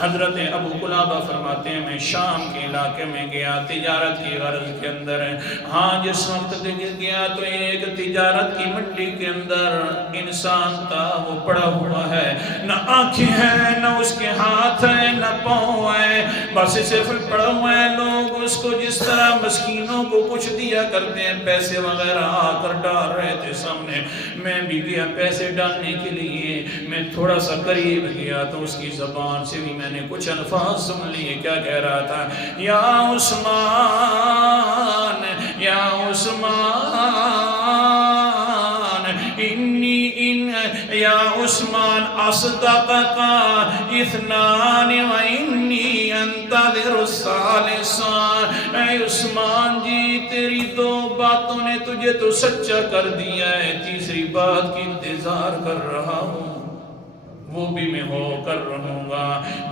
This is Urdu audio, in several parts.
حضرت ابو قلابہ فرماتے ہیں میں شام کے علاقے میں گیا تجارت کی غرض کے اندر، ہاں جس وقت گیا تو ایک تجارت کی منڈی کے اندر انسان تھا، وہ پڑا ہوا ہے، نہ آنکھیں ہیں نہ اس کے ہاتھ ہیں نہ پاؤں ہیں، بس صرف پڑا ہوا ہے۔ لوگ اس کو جس طرح مسکینوں کو کچھ دیا کرتے ہیں پیسے وغیرہ آ کر ڈال رہے تھے سامنے، میں بھی گیا پیسے ڈالنے کے لیے، میں تھوڑا سا قریب گیا تو اس کی زبان سے بھی میں نے کچھ الفاظ سن لیے، کیا کہہ رہا تھا؟ یا عثمان یا عثمان یا عثمان اصدقک اثنان و انی انتظر الثالثہ۔ اے عثمان جی تیری دو باتوں نے تجھے تو سچا کر دیا ہے، تیسری بات کی انتظار کر رہا ہوں، وہ بھی میں ہو کر رہوں گا۔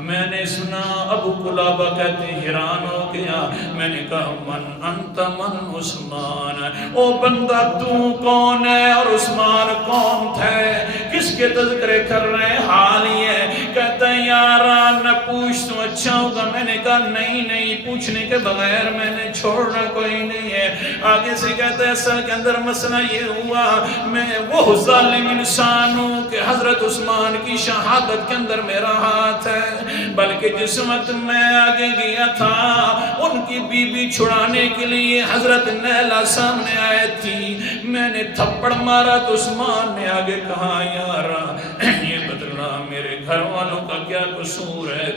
میں نے سنا ابو قلابہ کہتے حیران ہو گیا، میں نے کہا من انت من عثمان، او بندہ تو کون ہے اور عثمان کون تھے، کس کے تذکرے کر رہے ہیں؟ حال یہ کہتا ہے یاران نہ پوچھ تو اچھا ہوگا۔ میں نے کہا نہیں پوچھنے کے بغیر میں نے چھوڑنا کوئی نہیں ہے۔ آگے سے کہتا ہے اصل کے اندر مسئلہ یہ ہوا میں وہ ظالم انسان ہوں کہ حضرت عثمان کی شہادت کے اندر میرا ہاتھ ہے، بلکہ جس وقت میں آگے گیا تھا ان کی بیوی چھڑانے کے لیے حضرت نیلہ سامنے آئے تھی، میں نے تھپڑ مارا تو عثمان نے آگے کہا یارا یہ بتلا میرے گھر والوں کا کیا قصور ہے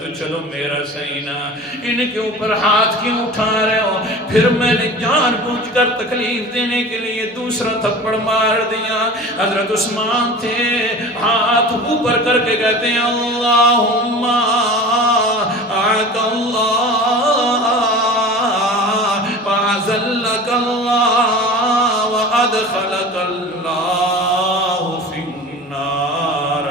تو چلو میرا صحیح نہ، ان کے اوپر ہاتھ کیوں اٹھا رہے ہو؟ پھر میں نے جان بوجھ کر تکلیف دینے کے لیے دوسرا تھپڑ مار دیا۔ حضرت عثمان تھے، ہاتھ اوپر کر کے کہتے ہیں اللہم اعط اللہ وعزلک اللہ وادخلک اللہ فی النار۔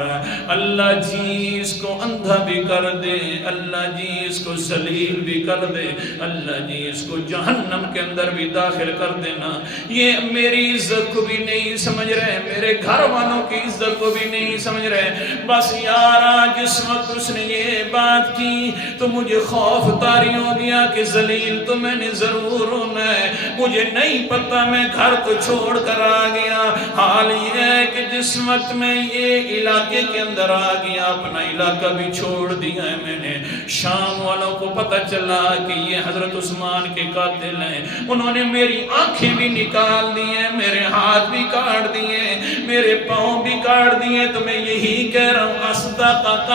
اللہ جی اس کو اندھا بھی کر دے، اللہ جی اس کو ذلیل بھی کر دے، اللہ جی اس کو جہنم کے اندر بھی داخل کر دینا۔ یہ میری عزت کو بھی نہیں سمجھ رہے، میرے گھر والوں کی عزت کو بھی نہیں سمجھ رہے، بس یارا جس وقت اس نے یہ بات کی تو مجھے خوف طاری ہو گیا کہ ذلیل تو میں نے ضرور ہونا ہے، مجھے نہیں پتا، میں گھر تو چھوڑ کر آ گیا۔ حال یہ ہے کہ جس وقت میں یہ علاقے کے اندر آ گیا اپنا علاقہ بھی چھوڑ دیا ہے میں نے، شام والوں کو پتہ چلا کہ یہ حضرت عثمان کے قاتل ہیں، انہوں نے میری آنکھیں بھی نکال دی ہیں، میرے ہاتھ بھی کاٹ دیے، میرے پاؤں بھی کاٹ دیے، تو میں یہی کہہ رہا ہوں اصدقک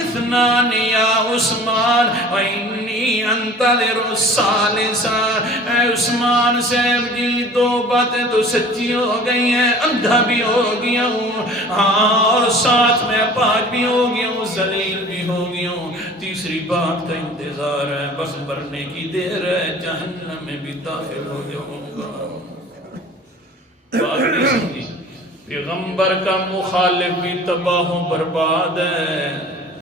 اثنان یا عثمان و انی انتظر الثالثہ۔ اے عثمان صاحب جی دو باتیں تو سچی ہو گئی ہیں، اندھا بھی ہو گیا ہوں، ہاں اور ساتھ میں پاک بھی ہو گیا ہوں، ذلیل بھی ہو گیا ہوں، تیسری بات کا انتظار ہے، بس مرنے کی دیر ہے، جہنم میں بھی داخل ہو جاؤں گا۔ بات نہیں سمجھی، پیغمبر کا مخالف بھی تباہ و برباد ہے،